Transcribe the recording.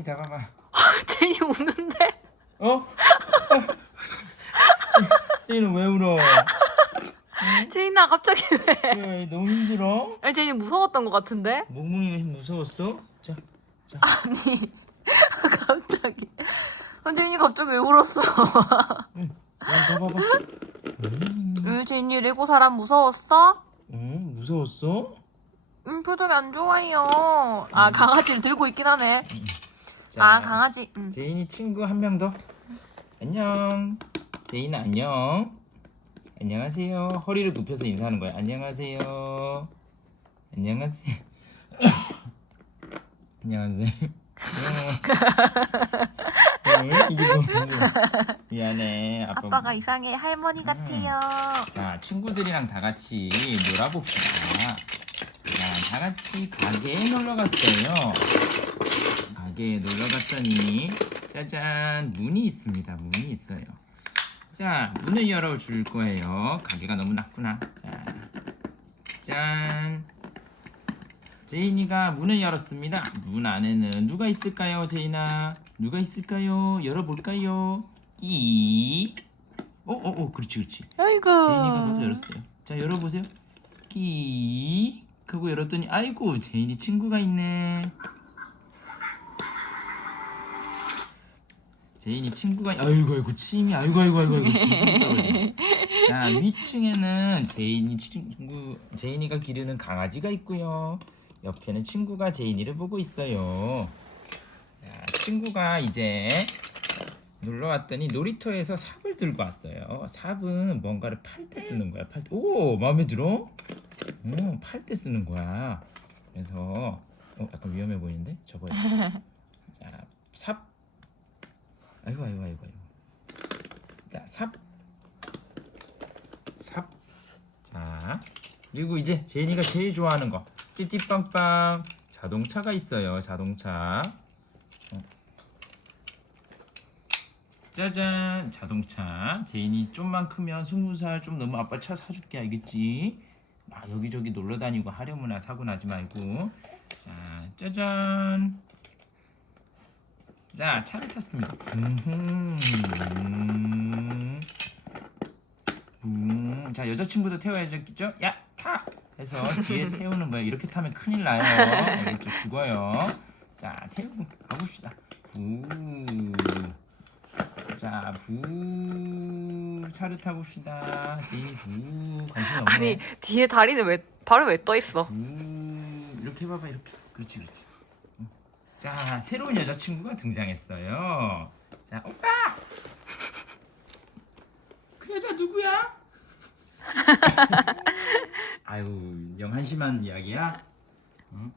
제인이 잡아봐. 제인이 우는데? 어? 제인은 왜 울어? 제인아 갑자기 왜? 왜 너무 힘들어? 아니 제인이 무서웠던 것 같은데? 몽몽이가 무서웠어? 자, 아니 갑자기 아, 제인이 갑자기 왜 울었어? 응, 봐봐봐. 음, 응 제인이 레고 사람 무서웠어? 음, 무서웠어? 음 표정이 안 좋아요 아 강아지를 들고 있긴 하네 자, 아 강아지 음. 제인이 친구 한 명 더. 안녕. 제인 안녕. 안녕하세요. 허리를 굽혀서 인사하는 거야. 안녕하세요. 안녕하세요. 안녕하세요. 어, 이게? 미안해. 아빠. 아빠가 이상해 할머니 같아요 자, 친구들이랑 다 같이 놀아봅시다. 자, 다 같이 가게에 놀러 갔어요. 가게에 놀러 갔더니 짜잔 문이 있습니다. 문이 있어요. 자, 문을 열어 줄 거예요. 가게가 너무 낮구나. 자, 짠. 제인이가 문을 열었습니다. 문 안에는 누가 있을까요, 제인아? 누가 있을까요? 열어볼까요? 이. 어, 어, 어, 그렇지, 그렇지. 아이고 제인이가 벌써 열었어요. 자, 열어보세요. 끼 하고 열었더니 아이고 제인이 친구가 있네. 제인이 친구가 아이고 아이고 침이 아이고 아이고 아이고 아이고 뒤집어져요. 자 위층에는 제인이 친구 제인이가 기르는 강아지가 있고요. 옆에는 친구가 제인이를 보고 있어요. 자, 친구가 이제 놀러 왔더니 놀이터에서 삽을 들고 왔어요. 삽은 뭔가를 팔 때 쓰는 거야. 팔 때. 오 마음에 들어? 오, 팔 때 쓰는 거야. 그래서 어, 약간 위험해 보이는데 삽. 아이고 아이고 아이고 아이고. 자, 삽. 삽. 자, 그리고 이제 제인이가 제일 좋아하는 거. 띠띠빵빵. 자동차가 있어요. 자동차. 짜잔 자동차 제인이 좀만 크면 스무 살 좀 넘어 아빠 차 사줄게 알겠지? 아 여기저기 놀러 다니고 하려무나 사고 나지 말고 자 짜잔 자 차를 탔습니다 음, 음, 자 여자친구도 태워야겠죠? 야 타 해서 뒤에 태우는 거예요 이렇게 타면 큰일 나요 알겠죠? 죽어요 자 태우고 가봅시다 후. 자, 부 차를 타봅시다. 부 관심 없네. 아니 뒤에 다리는 왜 발은 왜 떠 있어? 부 이렇게 해봐봐 이렇게. 그렇지 그렇지. 응. 자, 새로운 여자친구가 등장했어요. 자, 오빠. 그 여자 누구야? 아유, 영 한심한 이야기야. 응?